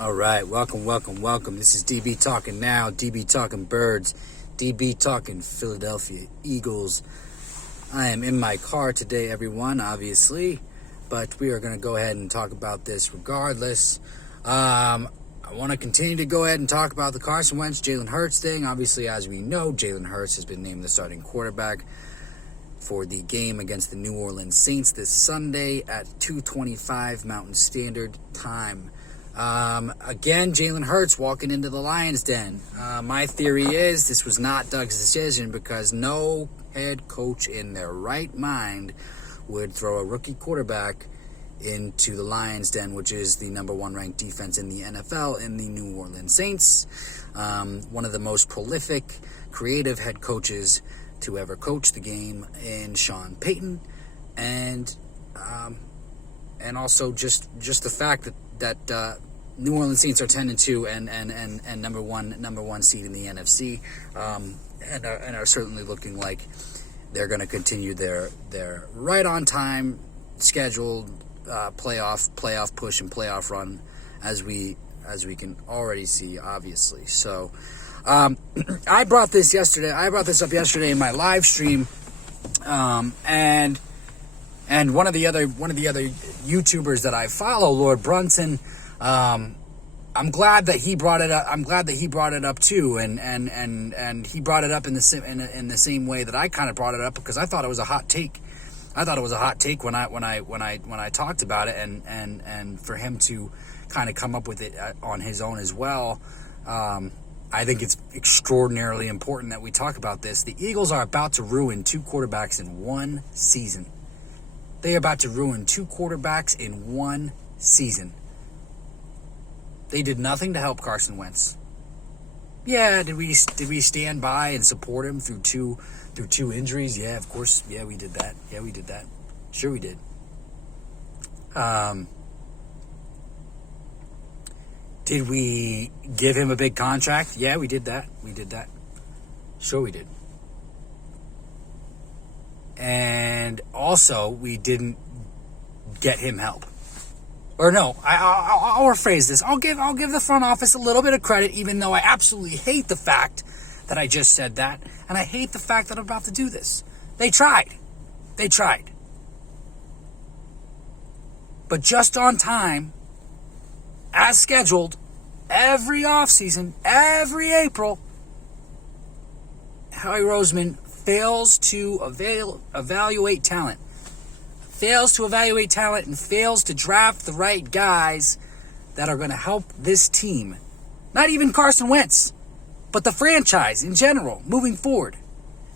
All right, welcome. This is DB Talking Now, DB Talking Birds, DB Talking Philadelphia Eagles. I am in my car today, everyone, obviously, but we are going to go ahead and talk about this regardless. I want to continue to go ahead and talk about the Carson Wentz, Jalen Hurts thing. Obviously, as we know, Jalen Hurts has been named the starting quarterback for the game against the New Orleans Saints this Sunday at 2:25 Mountain Standard Time. Again, Jalen Hurts walking into the Lions' den. My theory is this was not Doug's decision because no head coach in their right mind would throw a rookie quarterback into the Lions' den, which is the number one ranked defense in the NFL in the New Orleans Saints. One of the most prolific, creative head coaches to ever coach the game in Sean Payton, and also just the fact that New Orleans Saints are 10-2 and number one seed in the NFC, and are certainly looking like they're going to continue their right on time scheduled playoff push and playoff run as we can already see, obviously. So I brought this up yesterday in my live stream, and one of the other YouTubers that I follow, Lord Brunson. I'm glad that he brought it up. I'm glad that he brought it up too, and he brought it up in the same way that I kind of brought it up, because I thought it was a hot take. I thought it was a hot take when I talked about it, and for him to kind of come up with it on his own as well. I think it's extraordinarily important that we talk about this. The Eagles are about to ruin two quarterbacks in one season. They are about to ruin two quarterbacks in one season. They did nothing to help Carson Wentz. Yeah, did we stand by and support him through two injuries? Yeah, of course. Yeah, we did that. Sure we did. Did we give him a big contract? Yeah, we did that. Sure we did. And also, we didn't get him help. Or no, I'll rephrase this. I'll give the front office a little bit of credit, even though I absolutely hate the fact that I just said that, and I hate the fact that I'm about to do this. They tried. But just on time, as scheduled, every offseason, every April, Howie Roseman fails to evaluate talent and fails to draft the right guys that are going to help this team. Not even Carson Wentz, but the franchise in general, moving forward.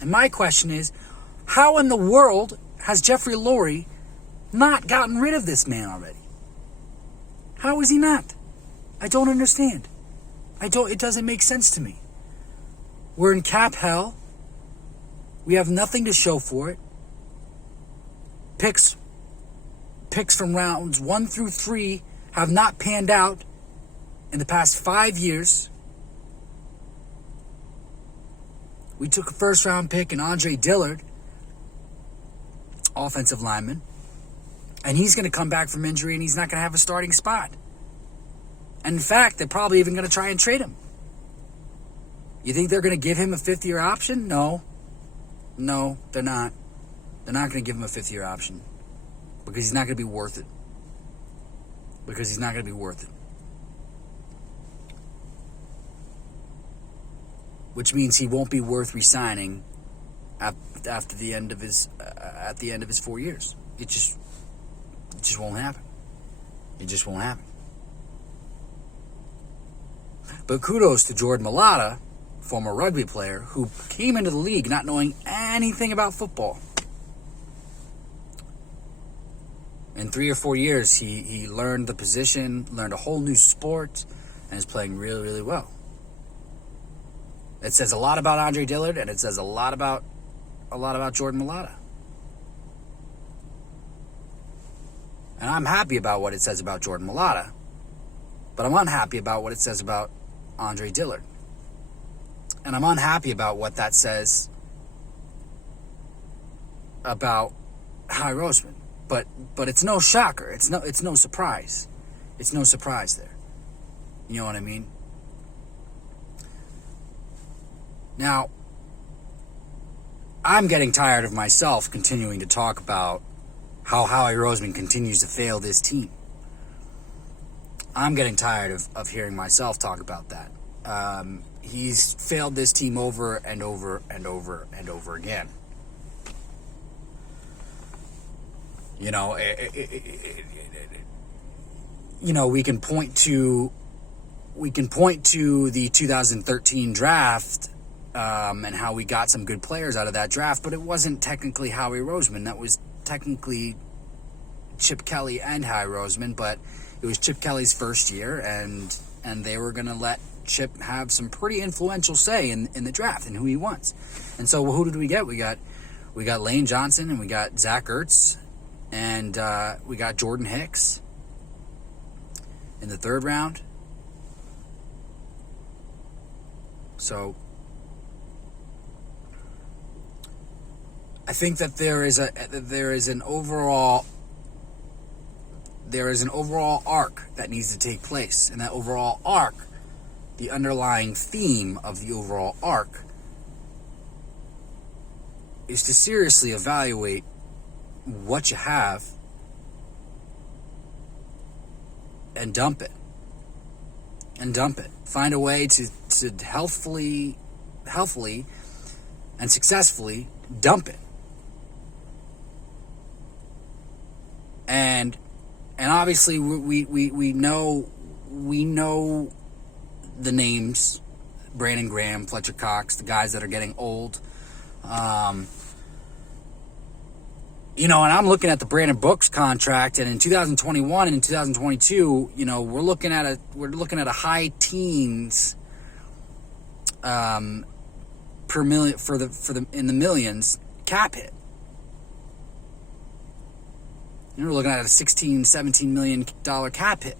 And my question is, how in the world has Jeffrey Lurie not gotten rid of this man already? How is he not? I don't understand. It doesn't make sense to me. We're in cap hell. We have nothing to show for it. Picks from rounds 1 through 3 have not panned out in the past 5 years. We took a first-round pick in Andre Dillard, offensive lineman, and he's going to come back from injury and he's not going to have a starting spot. And in fact, they're probably even going to try and trade him. You think they're going to give him a fifth-year option? No, they're not. They're not going to give him a fifth-year option because he's not going to be worth it. Which means he won't be worth re-signing after the end of his 4 years. It just won't happen. It just won't happen. But kudos to Jordan Mailata, former rugby player, who came into the league not knowing anything about football. In 3 or 4 years, he learned the position, learned a whole new sport, and is playing really, really well. It says a lot about Andre Dillard, and it says a lot about Jordan Mailata. And I'm happy about what it says about Jordan Mailata, but I'm unhappy about what it says about Andre Dillard. And I'm unhappy about what that says about Howie Roseman. But it's no shocker. It's no surprise. It's no surprise there. You know what I mean? Now, I'm getting tired of myself continuing to talk about how Howie Roseman continues to fail this team. I'm getting tired of hearing myself talk about that. He's failed this team over and over and over and over again. You know, we can point to the 2013 draft and how we got some good players out of that draft, but it wasn't technically Howie Roseman. That was technically Chip Kelly and Howie Roseman, but it was Chip Kelly's first year, and they were going to let Chip have some pretty influential say in the draft and who he wants. And so who did we get? We got Lane Johnson, and we got Zach Ertz, and we got Jordan Hicks in the third round. So I think that there is an overall arc that needs to take place, and that overall arc, the underlying theme of the overall arc, is to seriously evaluate what you have and dump it. Find a way to healthfully and successfully dump it. And obviously we know the names: Brandon Graham, Fletcher Cox, the guys that are getting old. And I'm looking at the Brandon Brooks contract, and in 2021 and in 2022, we're looking at a high teens per million for the in the millions cap hit. We're looking at a $16-17 million cap hit.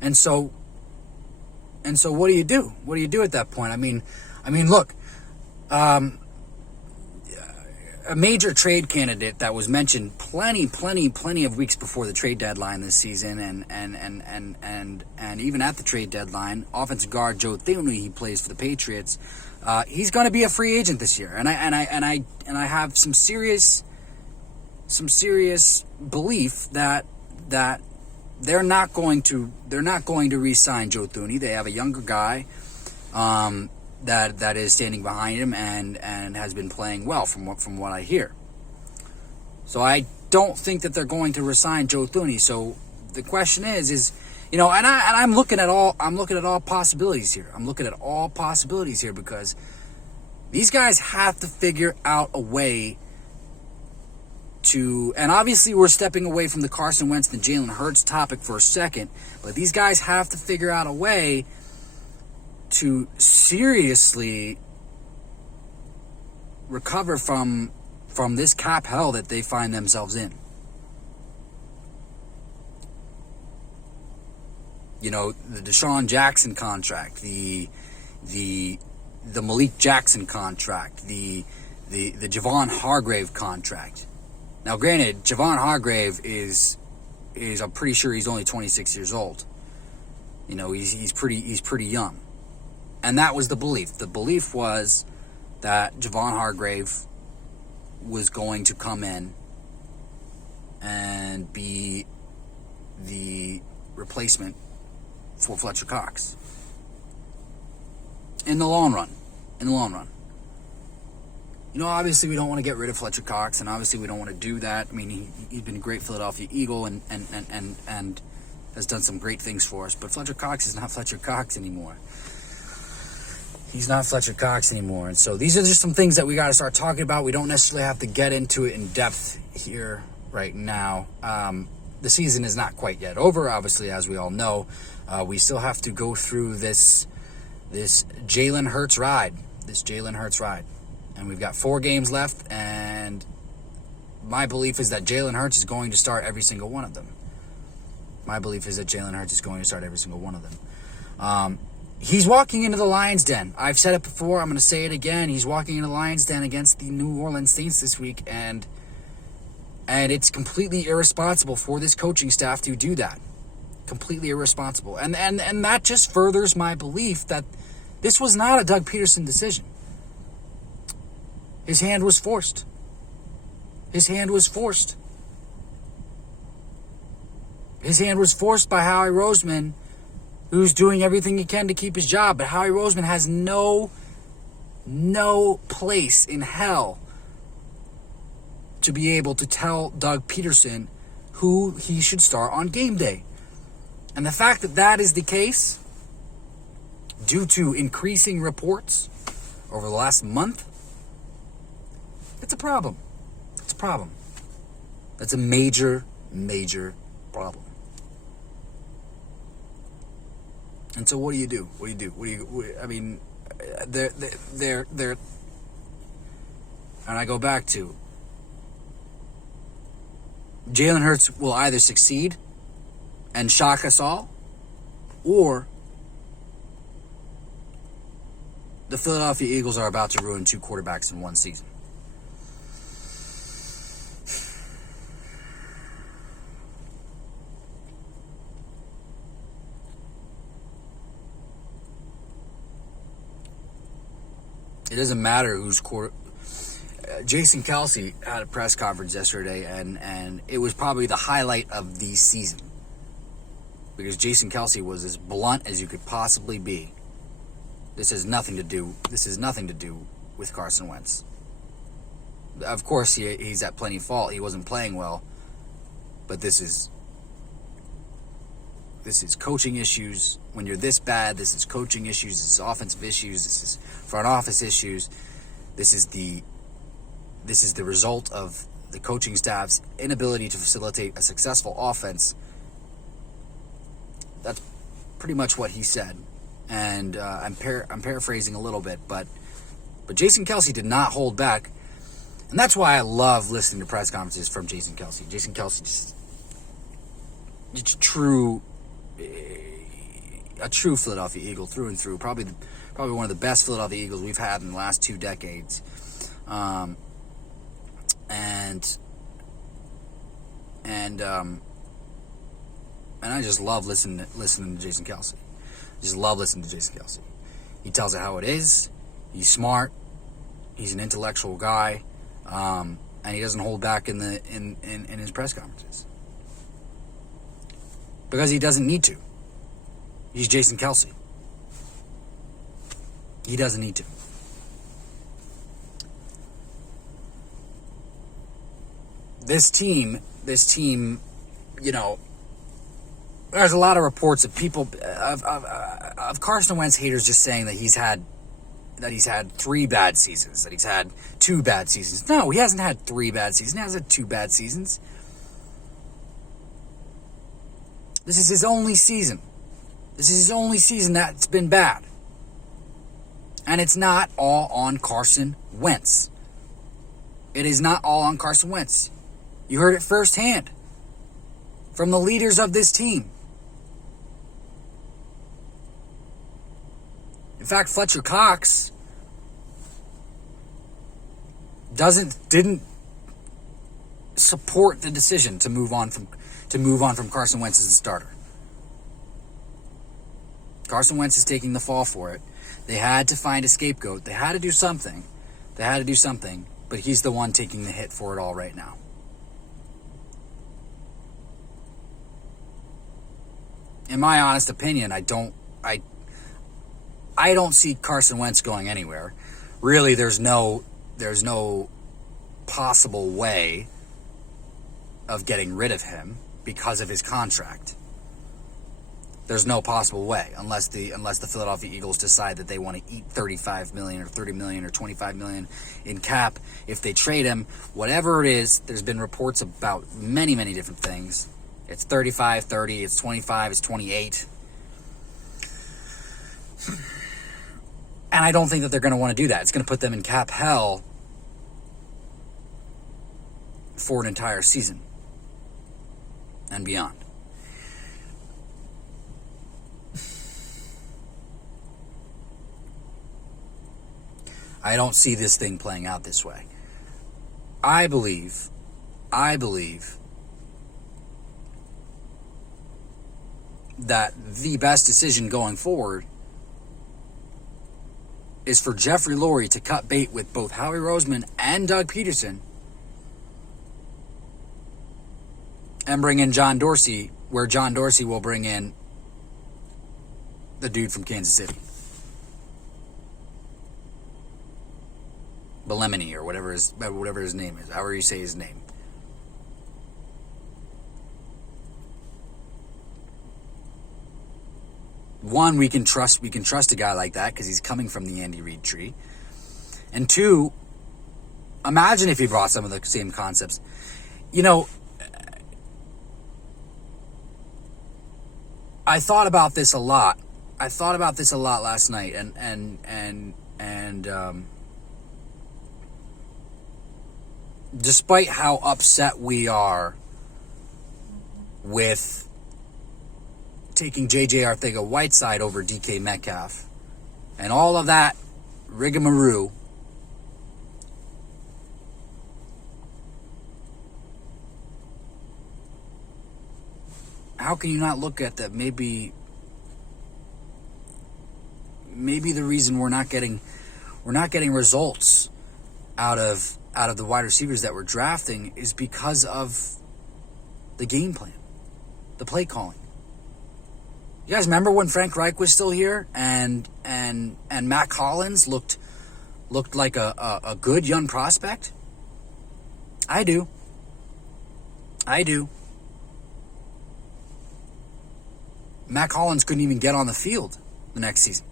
And so what do you do? What do you do at that point? I mean, look, a major trade candidate that was mentioned plenty of weeks before the trade deadline this season, and even at the trade deadline, offensive guard Joe Thuney, he plays for the Patriots. He's going to be a free agent this year, and I have some serious belief that they're not going to re-sign Joe Thuney. They have a younger guy that is standing behind him and has been playing well from what I hear. So I don't think that they're going to re-sign Joe Thuney. So the question is I'm looking at all possibilities here. I'm looking at all possibilities here because these guys have to figure out a way to, and obviously we're stepping away from the Carson Wentz and Jalen Hurts topic for a second, but these guys have to figure out a way to seriously recover from this cap hell that they find themselves in. The Deshaun Jackson contract, the Malik Jackson contract, the Javon Hargrave contract. Now, granted, Javon Hargrave is I'm pretty sure he's only 26 years old. He's pretty young. And that was the belief. The belief was that Javon Hargrave was going to come in and be the replacement for Fletcher Cox. In the long run. Obviously we don't want to get rid of Fletcher Cox, and obviously we don't want to do that. I mean, he's been a great Philadelphia Eagle and has done some great things for us. But Fletcher Cox is not Fletcher Cox anymore. He's not Fletcher Cox anymore. And so these are just some things that we got to start talking about. We don't necessarily have to get into it in depth here right now. The season is not quite yet over, obviously, as we all know. We still have to go through this Jalen Hurts ride. And we've got 4 games left, and my belief is that Jalen Hurts is going to start every single one of them. He's walking into the Lions' den. I've said it before. I'm going to say it again. He's walking into the Lions' den against the New Orleans Saints this week, and And it's completely irresponsible for this coaching staff to do that. Completely irresponsible. And that just furthers my belief that this was not a Doug Peterson decision. His hand was forced. His hand was forced. His hand was forced by Howie Roseman, who's doing everything he can to keep his job. But Howie Roseman has no place in hell to be able to tell Doug Peterson who he should start on game day. And the fact that that is the case, due to increasing reports over the last month, it's a problem. It's a problem. That's a major, major problem. And so what do you do? I mean, they're and I go back to Jalen Hurts will either succeed and shock us all, or the Philadelphia Eagles are about to ruin 2 quarterbacks in one season. It doesn't matter who's Jason Kelce had a press conference yesterday, and it was probably the highlight of the season, because Jason Kelce was as blunt as you could possibly be. This has nothing to do with Carson Wentz. Of course, he's at plenty fault. He wasn't playing well, but this is coaching issues. When you're this bad, this is coaching issues. This is offensive issues. This is front office issues. This is the result of the coaching staff's inability to facilitate a successful offense. That's pretty much what he said, and I'm paraphrasing a little bit, but Jason Kelce did not hold back, and that's why I love listening to press conferences from Jason Kelce. Jason Kelce it's a true Philadelphia Eagle through and through. Probably one of the best Philadelphia Eagles we've had in the last 2 decades. And I just love listening to Jason Kelce. Just love listening to Jason Kelce. He tells it how it is. He's smart. He's an intellectual guy, and he doesn't hold back in his press conferences because he doesn't need to. He's Jason Kelce. He doesn't need to. This team, you know, there's a lot of reports of people of Carson Wentz haters just saying that he's had 3 bad seasons, that he's had 2 bad seasons. No, he hasn't had 3 bad seasons. He hasn't had 2 bad seasons. This is his only season. This is his only season that's been bad. And it's not all on Carson Wentz. It is not all on Carson Wentz. You heard it firsthand from the leaders of this team. In fact, Fletcher Cox didn't support the decision to move on from Carson Wentz as a starter. Carson Wentz is taking the fall for it. They had to find a scapegoat. They had to do something. But he's the one taking the hit for it all right now. In my honest opinion, I don't see Carson Wentz going anywhere. Really, there's no possible way of getting rid of him because of his contract. There's no possible way unless the Philadelphia Eagles decide that they want to eat $35 million or $30 million or $25 million in cap if they trade him. Whatever it is, there's been reports about many, many different things. It's 35, 30, it's 25, it's 28. And I don't think that they're going to want to do that. It's going to put them in cap hell for an entire season and beyond. I don't see this thing playing out this way. I believe I believe that the best decision going forward is for Jeffrey Lurie to cut bait with both Howie Roseman and Doug Peterson and bring in John Dorsey, where John Dorsey will bring in the dude from Kansas City. Belemini or whatever his name is, however you say his name. One, we can trust a guy like that because he's coming from the Andy Reid tree. And two, imagine if he brought some of the same concepts. You know, I thought about this a lot. Last night, and despite how upset we are with taking J.J. Arcega-Whiteside over DK Metcalf and all of that rigmarole, how can you not look at that? Maybe the reason we're not getting results out of the wide receivers that we're drafting is because of the game plan, the play calling. You guys remember when Frank Reich was still here and Matt Collins looked like a good young prospect? I do. Matt Collins couldn't even get on the field the next season.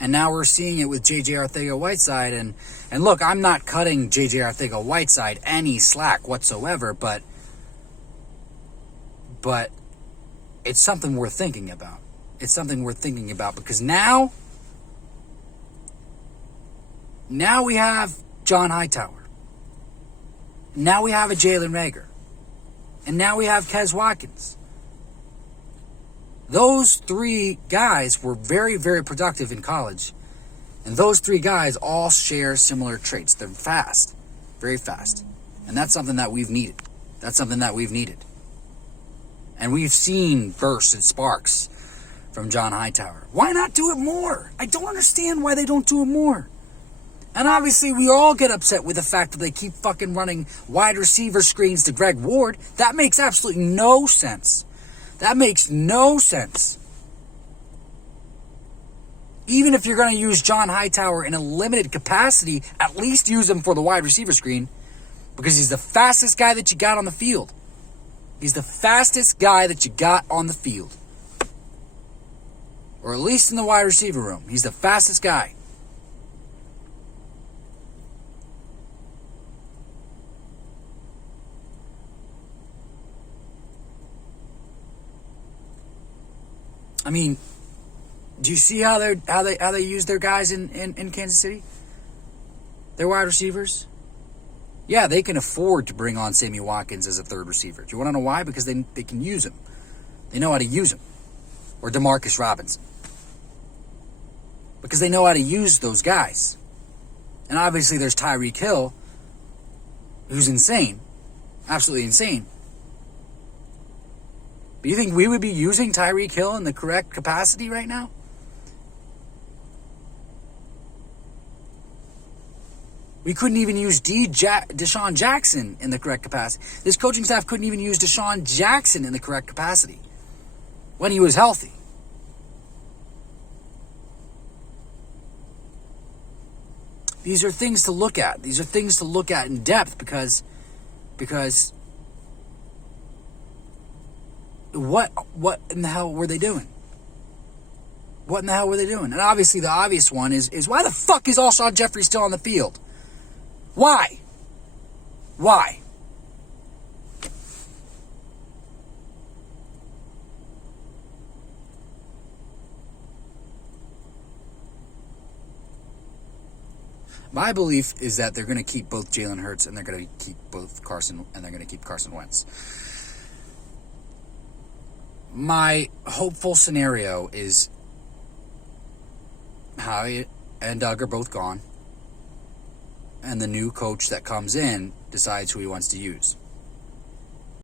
And now we're seeing it with J.J. Arcega-Whiteside. And look, I'm not cutting J.J. Arcega-Whiteside any slack whatsoever, but it's something worth thinking about. Because now we have John Hightower. Now we have a Jalen Reagor. And now we have Kez Watkins. Those three guys were very, very productive in college. And those three guys all share similar traits. They're fast. Very fast. And that's something that we've needed. And we've seen bursts and sparks from John Hightower. Why not do it more? I don't understand why they don't do it more. And obviously we all get upset with the fact that they keep fucking running wide receiver screens to Greg Ward. That makes absolutely no sense. Even if you're going to use John Hightower in a limited capacity, at least use him for the wide receiver screen because he's the fastest guy that you got on the field. Or at least in the wide receiver room. He's the fastest guy. I mean, do you see how they use their guys in Kansas City? Their wide receivers? Yeah, they can afford to bring on Sammy Watkins as a third receiver. Do you want to know why? Because they can use him. They know how to use him. Or DeMarcus Robinson. Because they know how to use those guys. And obviously there's Tyreek Hill, who's insane. Absolutely insane. But you think we would be using Tyreek Hill in the correct capacity right now? We couldn't even use Deshaun Jackson in the correct capacity. This coaching staff couldn't even use Deshaun Jackson in the correct capacity when he was healthy. These are things to look at. These are things to look at in depth because what in the hell were they doing? And obviously the obvious one is why the fuck is Alshon Jeffrey still on the field? Why? My belief is that they're going to keep both Jalen Hurts and they're going to keep Carson Wentz. My hopeful scenario is Howie and Doug are both gone. And the new coach that comes in decides who he wants to use.